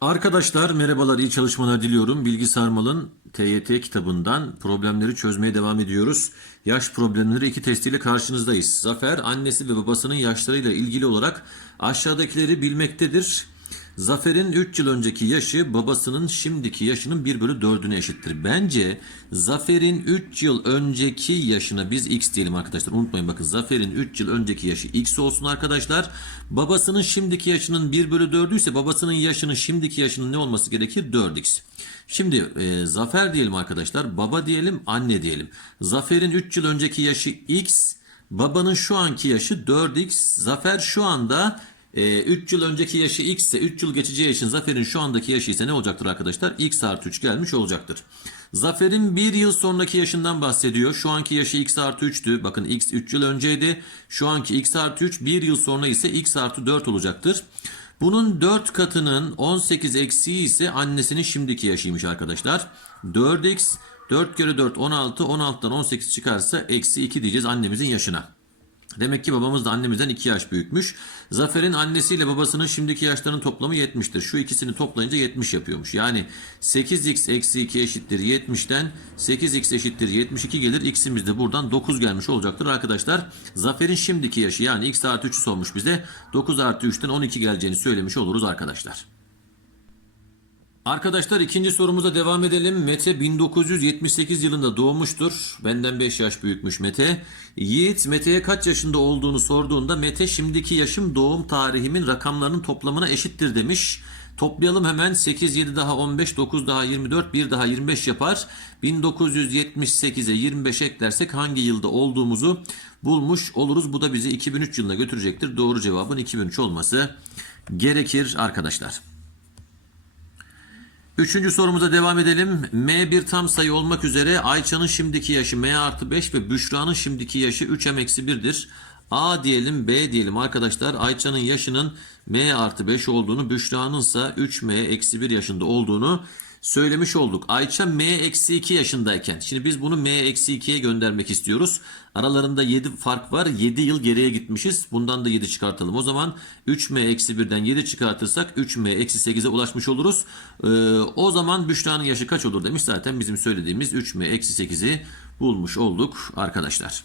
Arkadaşlar merhabalar, iyi çalışmalar diliyorum. Bilgi Sarmal'ın TYT kitabından problemleri çözmeye devam ediyoruz. Yaş problemleri iki testiyle karşınızdayız. Zafer annesi ve babasının yaşlarıyla ilgili olarak aşağıdakileri bilmektedir. Zafer'in 3 yıl önceki yaşı babasının şimdiki yaşının 1 bölü 4'üne eşittir. Bence Zafer'in 3 yıl önceki yaşına biz x diyelim arkadaşlar. Unutmayın bakın Zafer'in 3 yıl önceki yaşı x olsun arkadaşlar. Babasının şimdiki yaşının 1 bölü 4'ü ise babasının yaşının şimdiki yaşının ne olması gerekir? 4x. Şimdi e, Zafer diyelim arkadaşlar. Baba diyelim anne diyelim. Zafer'in 3 yıl önceki yaşı x. Babanın şu anki yaşı 4x. Zafer şu anda 3 yıl önceki yaşı x ise 3 yıl geçeceği yaşın Zafer'in şu andaki yaşı ise ne olacaktır arkadaşlar? x artı 3 gelmiş olacaktır. Zafer'in 1 yıl sonraki yaşından bahsediyor. Şu anki yaşı x artı 3'tü. Bakın x 3 yıl önceydi. Şu anki x artı 3 1 yıl sonra ise x artı 4 olacaktır. Bunun 4 katının 18 eksiği ise annesinin şimdiki yaşıymış arkadaşlar. 4x 4 kere 4 16 16'dan 18 çıkarsa eksi 2 diyeceğiz annemizin yaşına. Demek ki babamız da annemizden 2 yaş büyükmüş. Zafer'in annesiyle babasının şimdiki yaşlarının toplamı 70'tir. Şu ikisini toplayınca 70 yapıyormuş. Yani 8x eksi 2 eşittir 70'ten 8x eşittir 72 gelir. X'imiz de buradan 9 gelmiş olacaktır arkadaşlar. Zafer'in şimdiki yaşı yani x artı 3'ü sormuş bize. 9 artı 3'ten 12 geleceğini söylemiş oluruz arkadaşlar. Arkadaşlar ikinci sorumuza devam edelim. Mete 1978 yılında doğmuştur. Benden 5 yaş büyükmüş Mete. Yiğit Mete'ye kaç yaşında olduğunu sorduğunda Mete şimdiki yaşım doğum tarihimin rakamlarının toplamına eşittir demiş. Toplayalım hemen 8 7 daha 15 9 daha 24 1 daha 25 yapar. 1978'e 25 eklersek hangi yılda olduğumuzu bulmuş oluruz. Bu da bizi 2003 yılına götürecektir. Doğru cevabın 2003 olması gerekir arkadaşlar. Üçüncü sorumuza devam edelim. M bir tam sayı olmak üzere Ayça'nın şimdiki yaşı M artı 5 ve Büşra'nın şimdiki yaşı 3M eksi 1'dir. A diyelim B diyelim arkadaşlar. Ayça'nın yaşının M artı 5 olduğunu Büşra'nın ise 3M eksi 1 yaşında olduğunu söylemiş olduk. Ayça M eksi 2 yaşındayken. Şimdi biz bunu M eksi 2'ye göndermek istiyoruz. Aralarında 7 fark var. 7 yıl geriye gitmişiz. Bundan da 7 çıkartalım. O zaman 3M eksi 1'den 7 çıkartırsak 3M eksi 8'e ulaşmış oluruz. Ee, o zaman Büşra'nın yaşı kaç olur demiş. Zaten bizim söylediğimiz 3M eksi 8'i bulmuş olduk arkadaşlar.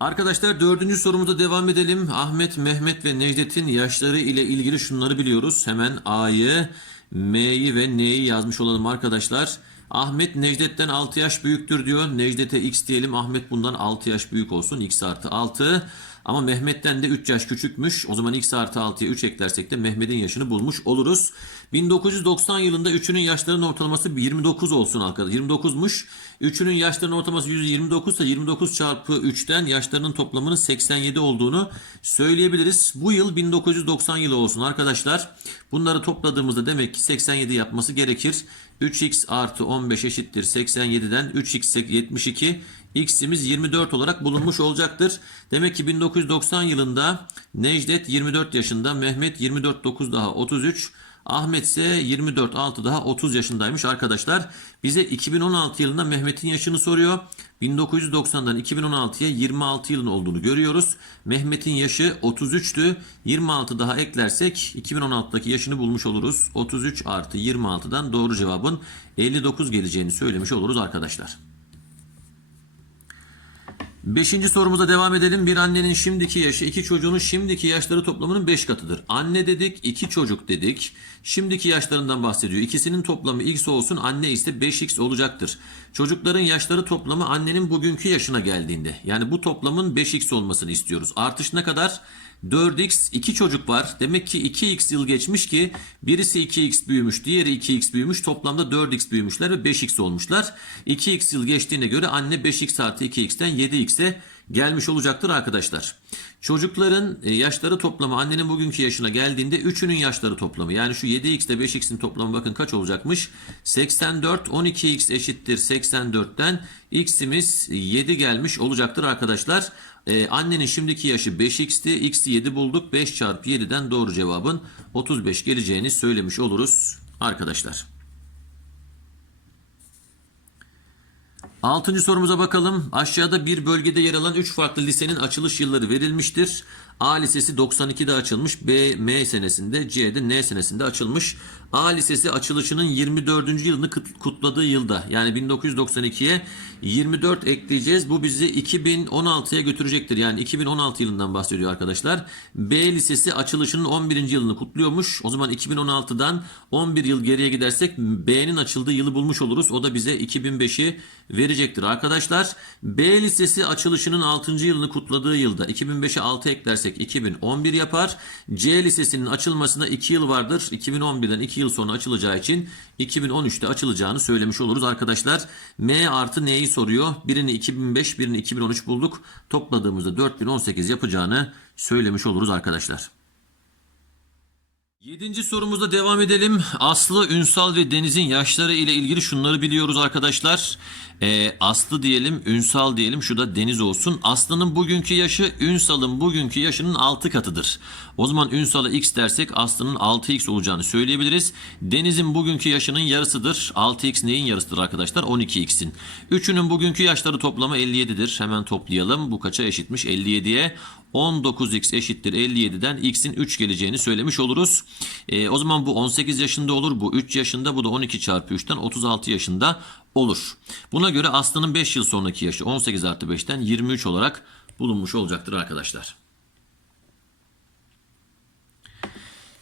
Arkadaşlar dördüncü sorumuza devam edelim. Ahmet, Mehmet ve Necdet'in yaşları ile ilgili şunları biliyoruz. Hemen A'yı, M'yi ve N'yi yazmış olalım arkadaşlar. Ahmet Necdet'ten 6 yaş büyüktür diyor. Necdet'e X diyelim. Ahmet bundan 6 yaş büyük olsun. X artı 6. Ama Mehmet'ten de 3 yaş küçükmüş. O zaman X artı 6'ya 3 eklersek de Mehmet'in yaşını bulmuş oluruz. 1990 yılında 3'ünün yaşlarının ortalaması 29 olsun arkadaşlar. 29'muş. 3'ünün yaşlarının ortalaması 129 ise 29 çarpı 3'ten yaşlarının toplamının 87 olduğunu söyleyebiliriz. Bu yıl 1990 yılı olsun arkadaşlar. Bunları topladığımızda demek ki 87 yapması gerekir. 3x artı 15 eşittir 87'den 3x 72 x'imiz 24 olarak bulunmuş olacaktır. Demek ki 1990 yılında Necdet 24 yaşında, Mehmet 24 9 daha 33, Ahmet ise 24 6 daha 30 yaşındaymış arkadaşlar. Bize 2016 yılında Mehmet'in yaşını soruyor. 1990'dan 2016'ya 26 yılın olduğunu görüyoruz. Mehmet'in yaşı 33'tü. 26 daha eklersek 2016'daki yaşını bulmuş oluruz. 33 artı 26'dan doğru cevabın 59 geleceğini söylemiş oluruz arkadaşlar. Beşinci sorumuza devam edelim. Bir annenin şimdiki yaşı iki çocuğunun şimdiki yaşları toplamının 5 katıdır. Anne dedik, iki çocuk dedik. Şimdiki yaşlarından bahsediyor. İkisinin toplamı x olsun, anne ise 5x olacaktır. Çocukların yaşları toplamı annenin bugünkü yaşına geldiğinde. Yani bu toplamın 5x olmasını istiyoruz. Artış ne kadar? 4x 2 çocuk var. Demek ki 2x yıl geçmiş ki birisi 2x büyümüş, diğeri 2x büyümüş. Toplamda 4x büyümüşler ve 5x olmuşlar. 2x yıl geçtiğine göre anne 5x artı 2x'ten 7x'e gelmiş olacaktır arkadaşlar. Çocukların e, yaşları toplamı annenin bugünkü yaşına geldiğinde üçünün yaşları toplamı. Yani şu 7x ile 5x'in toplamı bakın kaç olacakmış? 84 12x eşittir 84'ten x'imiz 7 gelmiş olacaktır arkadaşlar. Ee, annenin şimdiki yaşı 5x'ti. X'i 7 bulduk. 5 çarpı 7'den doğru cevabın 35 geleceğini söylemiş oluruz arkadaşlar. Altıncı sorumuza bakalım. Aşağıda bir bölgede yer alan 3 farklı lisenin açılış yılları verilmiştir. A lisesi 92'de açılmış. B M senesinde, C de N senesinde açılmış. A lisesi açılışının 24. yılını kut- kutladığı yılda yani 1992'ye 24 ekleyeceğiz. Bu bizi 2016'ya götürecektir. Yani 2016 yılından bahsediyor arkadaşlar. B lisesi açılışının 11. yılını kutluyormuş. O zaman 2016'dan 11 yıl geriye gidersek B'nin açıldığı yılı bulmuş oluruz. O da bize 2005'i verecektir arkadaşlar. B lisesi açılışının 6. yılını kutladığı yılda 2005'e 6 eklersek 2011 yapar. C lisesinin açılmasına 2 yıl vardır. 2011'den 2 yıl sonra açılacağı için 2013'te açılacağını söylemiş oluruz arkadaşlar. M artı N'yi soruyor. Birini 2005, birini 2013 bulduk. Topladığımızda 4018 yapacağını söylemiş oluruz arkadaşlar. Yedinci sorumuzda devam edelim. Aslı, Ünsal ve Deniz'in yaşları ile ilgili şunları biliyoruz arkadaşlar. Ee, Aslı diyelim, Ünsal diyelim, şu da Deniz olsun. Aslı'nın bugünkü yaşı Ünsal'ın bugünkü yaşının 6 katıdır. O zaman Ünsal'a x dersek Aslı'nın 6x olacağını söyleyebiliriz. Deniz'in bugünkü yaşının yarısıdır. 6x neyin yarısıdır arkadaşlar? 12x'in. Üçünün bugünkü yaşları toplamı 57'dir. Hemen toplayalım. Bu kaça eşitmiş? 57'ye 19x eşittir 57'den x'in 3 geleceğini söylemiş oluruz. Ee, o zaman bu 18 yaşında olur. Bu 3 yaşında. Bu da 12 çarpı 3'ten 36 yaşında olur. Buna göre Aslı'nın 5 yıl sonraki yaşı 18 artı 5'ten 23 olarak bulunmuş olacaktır arkadaşlar.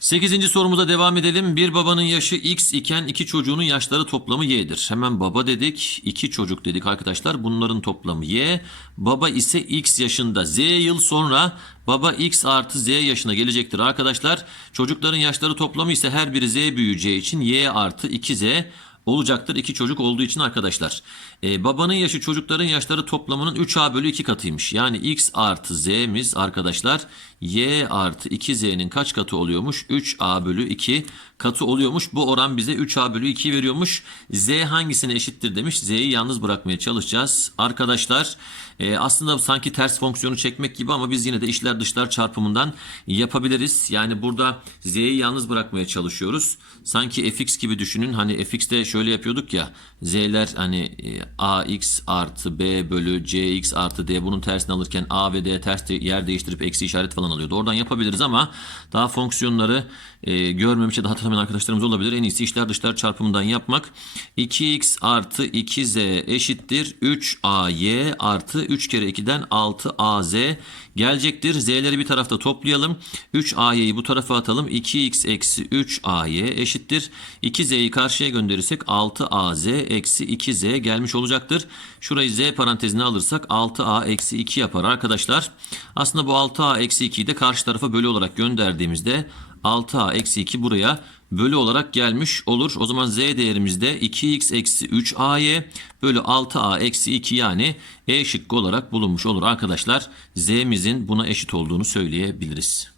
8. sorumuza devam edelim. Bir babanın yaşı x iken iki çocuğunun yaşları toplamı y'dir. Hemen baba dedik, iki çocuk dedik arkadaşlar. Bunların toplamı y. Baba ise x yaşında. Z yıl sonra baba x artı z yaşına gelecektir arkadaşlar. Çocukların yaşları toplamı ise her biri z büyüyeceği için y artı 2z olacaktır. İki çocuk olduğu için arkadaşlar. Ee, babanın yaşı çocukların yaşları toplamının 3a bölü 2 katıymış. Yani x artı z'miz arkadaşlar y artı 2z'nin kaç katı oluyormuş? 3a bölü 2 katı oluyormuş. Bu oran bize 3a bölü 2 veriyormuş. z hangisine eşittir demiş. z'yi yalnız bırakmaya çalışacağız. Arkadaşlar e, aslında sanki ters fonksiyonu çekmek gibi ama biz yine de içler dışlar çarpımından yapabiliriz. Yani burada z'yi yalnız bırakmaya çalışıyoruz. Sanki fx gibi düşünün. Hani fx'te şöyle yapıyorduk ya. z'ler hani e, ax artı b bölü cx artı d bunun tersini alırken a ve d ters de- yer değiştirip eksi işaret falan alıyordu. Oradan yapabiliriz ama daha fonksiyonları e, görmemiş ya da hatırlamayan arkadaşlarımız olabilir. En iyisi içler dışlar çarpımından yapmak. 2x artı 2z eşittir 3ay artı 3 kere 2'den 6az gelecektir. Z'leri bir tarafta toplayalım. 3a'yı bu tarafa atalım. 2x eksi 3ay eşittir. 2z'yi karşıya gönderirsek 6az eksi 2z gelmiş olacaktır. Şurayı z parantezine alırsak 6a eksi 2 yapar arkadaşlar. Aslında bu 6a eksi 2'yi de karşı tarafa bölü olarak gönderdiğimizde 6a eksi 2 buraya bölü olarak gelmiş olur. O zaman z değerimiz de 2x eksi 3a'y bölü 6a eksi 2 yani e şıkkı olarak bulunmuş olur arkadaşlar. z'mizin buna eşit olduğunu söyleyebiliriz.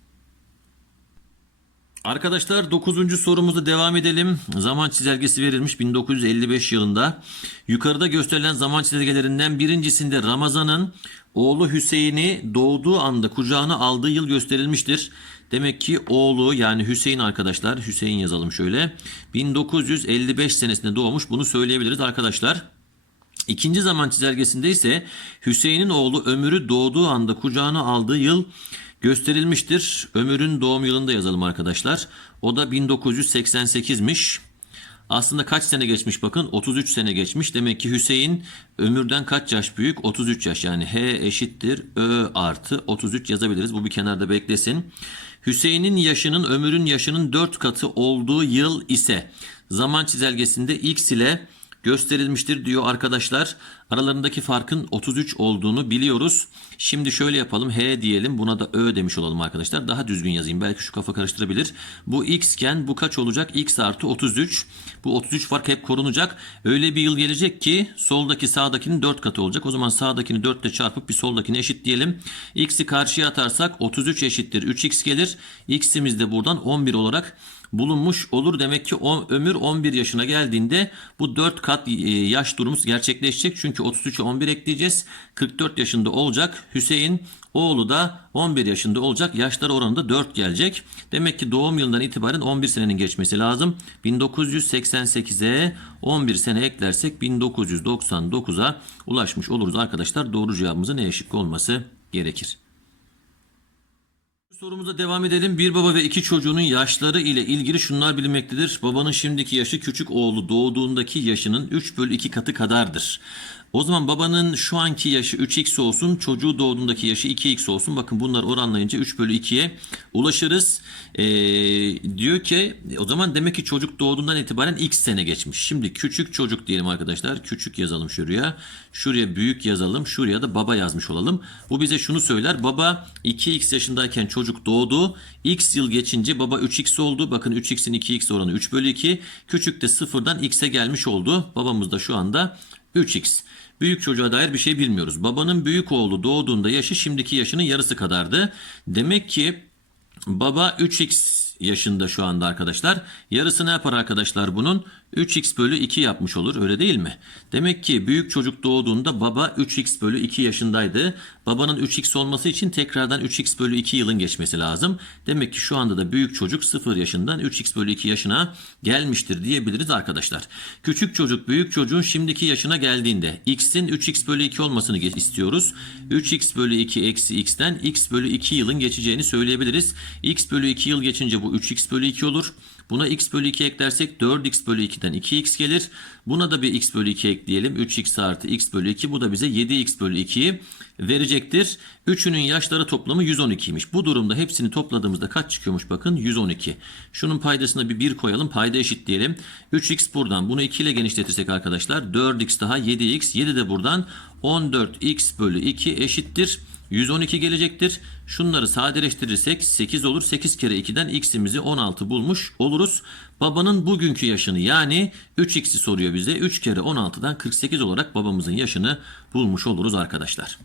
Arkadaşlar 9. sorumuzda devam edelim. Zaman çizelgesi verilmiş 1955 yılında. Yukarıda gösterilen zaman çizelgelerinden birincisinde Ramazan'ın oğlu Hüseyin'i doğduğu anda kucağına aldığı yıl gösterilmiştir. Demek ki oğlu yani Hüseyin arkadaşlar Hüseyin yazalım şöyle 1955 senesinde doğmuş bunu söyleyebiliriz arkadaşlar. İkinci zaman çizelgesinde ise Hüseyin'in oğlu Ömür'ü doğduğu anda kucağına aldığı yıl gösterilmiştir. Ömür'ün doğum yılını da yazalım arkadaşlar. O da 1988'miş. Aslında kaç sene geçmiş bakın 33 sene geçmiş. Demek ki Hüseyin ömürden kaç yaş büyük? 33 yaş yani H eşittir Ö artı 33 yazabiliriz. Bu bir kenarda beklesin. Hüseyin'in yaşının ömürün yaşının 4 katı olduğu yıl ise zaman çizelgesinde x ile gösterilmiştir diyor arkadaşlar. Aralarındaki farkın 33 olduğunu biliyoruz. Şimdi şöyle yapalım. H diyelim. Buna da Ö demiş olalım arkadaşlar. Daha düzgün yazayım. Belki şu kafa karıştırabilir. Bu x iken bu kaç olacak? x artı 33. Bu 33 fark hep korunacak. Öyle bir yıl gelecek ki soldaki sağdakinin 4 katı olacak. O zaman sağdakini 4 ile çarpıp bir soldakini eşit diyelim. x'i karşıya atarsak 33 eşittir 3x gelir. x'imiz de buradan 11 olarak bulunmuş olur. Demek ki o, ömür 11 yaşına geldiğinde bu 4 kat e, yaş durumumuz gerçekleşecek. Çünkü 33'e 11 ekleyeceğiz. 44 yaşında olacak. Hüseyin oğlu da 11 yaşında olacak. Yaşları oranında 4 gelecek. Demek ki doğum yılından itibaren 11 senenin geçmesi lazım. 1988'e 11 sene eklersek 1999'a ulaşmış oluruz arkadaşlar. Doğru cevabımızın E olması gerekir. Sorumuza devam edelim. Bir baba ve iki çocuğunun yaşları ile ilgili şunlar bilinmektedir. Babanın şimdiki yaşı küçük oğlu doğduğundaki yaşının 3 bölü 2 katı kadardır. O zaman babanın şu anki yaşı 3x olsun, çocuğu doğduğundaki yaşı 2x olsun. Bakın bunları oranlayınca 3 bölü 2'ye ulaşırız. Ee, diyor ki o zaman demek ki çocuk doğduğundan itibaren x sene geçmiş. Şimdi küçük çocuk diyelim arkadaşlar. Küçük yazalım şuraya. Şuraya büyük yazalım. Şuraya da baba yazmış olalım. Bu bize şunu söyler. Baba 2x yaşındayken çocuk doğdu. X yıl geçince baba 3x oldu. Bakın 3x'in 2x oranı 3 bölü 2. Küçük de sıfırdan x'e gelmiş oldu. Babamız da şu anda 3x. Büyük çocuğa dair bir şey bilmiyoruz. Babanın büyük oğlu doğduğunda yaşı şimdiki yaşının yarısı kadardı. Demek ki baba 3x yaşında şu anda arkadaşlar. Yarısı ne yapar arkadaşlar bunun? 3x bölü 2 yapmış olur öyle değil mi? Demek ki büyük çocuk doğduğunda baba 3x bölü 2 yaşındaydı. Babanın 3x olması için tekrardan 3x bölü 2 yılın geçmesi lazım. Demek ki şu anda da büyük çocuk 0 yaşından 3x bölü 2 yaşına gelmiştir diyebiliriz arkadaşlar. Küçük çocuk büyük çocuğun şimdiki yaşına geldiğinde x'in 3x bölü 2 olmasını istiyoruz. 3x bölü 2 eksi x'ten x bölü 2 yılın geçeceğini söyleyebiliriz. x bölü 2 yıl geçince bu 3x bölü 2 olur. Buna x bölü 2 eklersek 4x bölü 2'den 2x gelir. Buna da bir x bölü 2 ekleyelim. 3x artı x bölü 2 bu da bize 7x bölü 2'yi verecektir. Üçünün yaşları toplamı 112'ymiş. Bu durumda hepsini topladığımızda kaç çıkıyormuş bakın 112. Şunun paydasına bir 1 koyalım. Payda eşit diyelim. 3x buradan bunu 2 ile genişletirsek arkadaşlar 4x daha 7x 7 de buradan 14x bölü 2 eşittir. 112 gelecektir. Şunları sadeleştirirsek 8 olur. 8 kere 2'den x'imizi 16 bulmuş oluruz. Babanın bugünkü yaşını yani 3x'i soruyor bize. 3 kere 16'dan 48 olarak babamızın yaşını bulmuş oluruz arkadaşlar.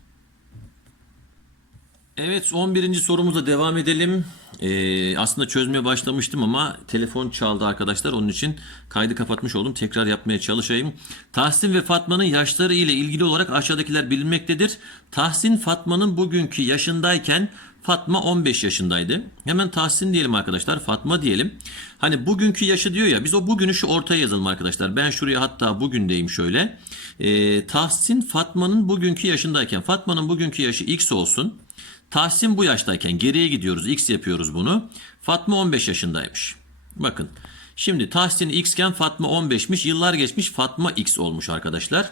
Evet 11. sorumuza devam edelim. Ee, aslında çözmeye başlamıştım ama telefon çaldı arkadaşlar. Onun için kaydı kapatmış oldum. Tekrar yapmaya çalışayım. Tahsin ve Fatma'nın yaşları ile ilgili olarak aşağıdakiler bilinmektedir. Tahsin Fatma'nın bugünkü yaşındayken Fatma 15 yaşındaydı. Hemen Tahsin diyelim arkadaşlar. Fatma diyelim. Hani bugünkü yaşı diyor ya biz o bugünü şu ortaya yazalım arkadaşlar. Ben şuraya hatta bugündeyim şöyle. Ee, Tahsin Fatma'nın bugünkü yaşındayken Fatma'nın bugünkü yaşı x olsun. Tahsin bu yaştayken geriye gidiyoruz. X yapıyoruz bunu. Fatma 15 yaşındaymış. Bakın. Şimdi Tahsin X iken Fatma 15'miş. Yıllar geçmiş Fatma X olmuş arkadaşlar.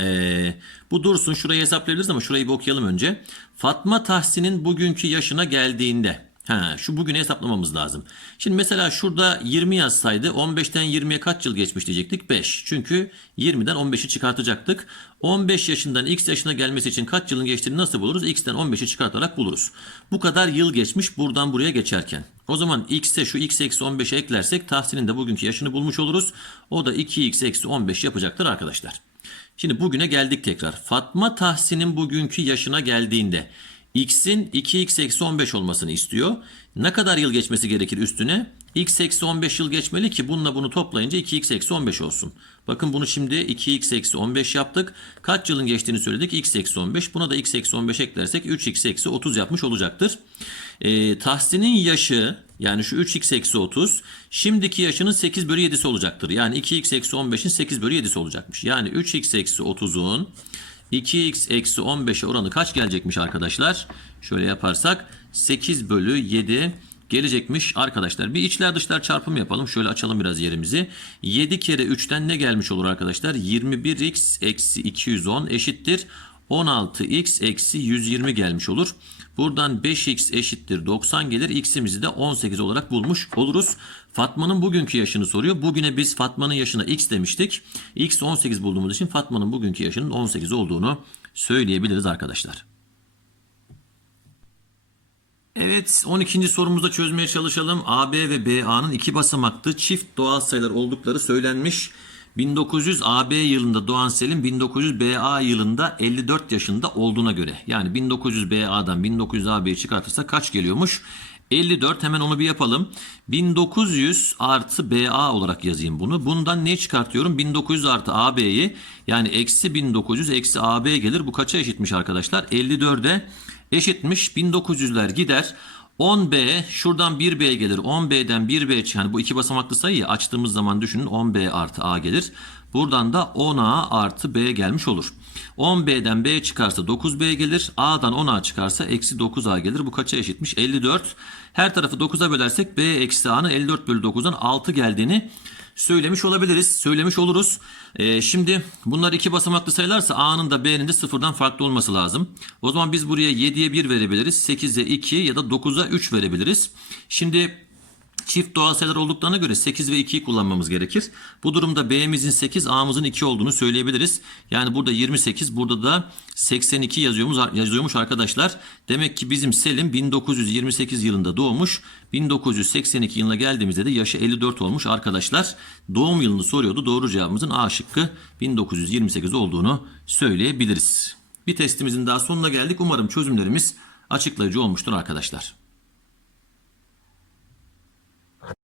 Ee, bu dursun şurayı hesaplayabiliriz ama şurayı bir okuyalım önce. Fatma Tahsin'in bugünkü yaşına geldiğinde Ha, şu bugünü hesaplamamız lazım. Şimdi mesela şurada 20 yazsaydı 15'ten 20'ye kaç yıl geçmiş diyecektik? 5. Çünkü 20'den 15'i çıkartacaktık. 15 yaşından x yaşına gelmesi için kaç yılın geçtiğini nasıl buluruz? x'ten 15'i çıkartarak buluruz. Bu kadar yıl geçmiş buradan buraya geçerken. O zaman x'e şu x eksi 15'e eklersek Tahsin'in de bugünkü yaşını bulmuş oluruz. O da 2x eksi 15 yapacaktır arkadaşlar. Şimdi bugüne geldik tekrar. Fatma Tahsin'in bugünkü yaşına geldiğinde x'in 2x eksi 15 olmasını istiyor. Ne kadar yıl geçmesi gerekir üstüne? x eksi 15 yıl geçmeli ki bununla bunu toplayınca 2x eksi 15 olsun. Bakın bunu şimdi 2x eksi 15 yaptık. Kaç yılın geçtiğini söyledik? x eksi 15. Buna da x eksi 15 eklersek 3x eksi 30 yapmış olacaktır. Ee, Tahsin'in yaşı yani şu 3x eksi 30 şimdiki yaşının 8 bölü 7'si olacaktır. Yani 2x eksi 15'in 8 bölü 7'si olacakmış. Yani 3x eksi 30'un 2x eksi 15'e oranı kaç gelecekmiş arkadaşlar? Şöyle yaparsak 8 bölü 7 gelecekmiş arkadaşlar. Bir içler dışlar çarpım yapalım. Şöyle açalım biraz yerimizi. 7 kere 3'ten ne gelmiş olur arkadaşlar? 21x eksi 210 eşittir. 16x eksi 120 gelmiş olur. Buradan 5x eşittir 90 gelir. X'imizi de 18 olarak bulmuş oluruz. Fatma'nın bugünkü yaşını soruyor. Bugüne biz Fatma'nın yaşına x demiştik. X 18 bulduğumuz için Fatma'nın bugünkü yaşının 18 olduğunu söyleyebiliriz arkadaşlar. Evet 12. sorumuzda çözmeye çalışalım. AB ve BA'nın iki basamaklı çift doğal sayılar oldukları söylenmiş. 1900 AB yılında doğan Selim 1900 BA yılında 54 yaşında olduğuna göre. Yani 1900 BA'dan 1900 AB'yi çıkartırsak kaç geliyormuş? 54 hemen onu bir yapalım. 1900 artı BA olarak yazayım bunu. Bundan ne çıkartıyorum? 1900 artı AB'yi yani eksi 1900 eksi AB gelir. Bu kaça eşitmiş arkadaşlar? 54'e eşitmiş. 1900'ler gider. 10B şuradan 1B gelir. 10B'den 1B çıkan yani bu iki basamaklı sayıyı açtığımız zaman düşünün 10B artı A gelir. Buradan da 10A artı B gelmiş olur. 10B'den B çıkarsa 9B gelir. A'dan 10A çıkarsa eksi 9A gelir. Bu kaça eşitmiş? 54. Her tarafı 9'a bölersek B eksi A'nın 54 bölü 9'dan 6 geldiğini söylemiş olabiliriz. Söylemiş oluruz. Ee, şimdi bunlar iki basamaklı sayılarsa A'nın da B'nin de sıfırdan farklı olması lazım. O zaman biz buraya 7'ye 1 verebiliriz. 8'e 2 ya da 9'a 3 verebiliriz. Şimdi Çift doğal sayılar olduklarına göre 8 ve 2'yi kullanmamız gerekir. Bu durumda B'mizin 8, A'mızın 2 olduğunu söyleyebiliriz. Yani burada 28, burada da 82 yazıyormuş, yazıyormuş arkadaşlar. Demek ki bizim Selim 1928 yılında doğmuş. 1982 yılına geldiğimizde de yaşı 54 olmuş arkadaşlar. Doğum yılını soruyordu. Doğru cevabımızın A şıkkı 1928 olduğunu söyleyebiliriz. Bir testimizin daha sonuna geldik. Umarım çözümlerimiz açıklayıcı olmuştur arkadaşlar.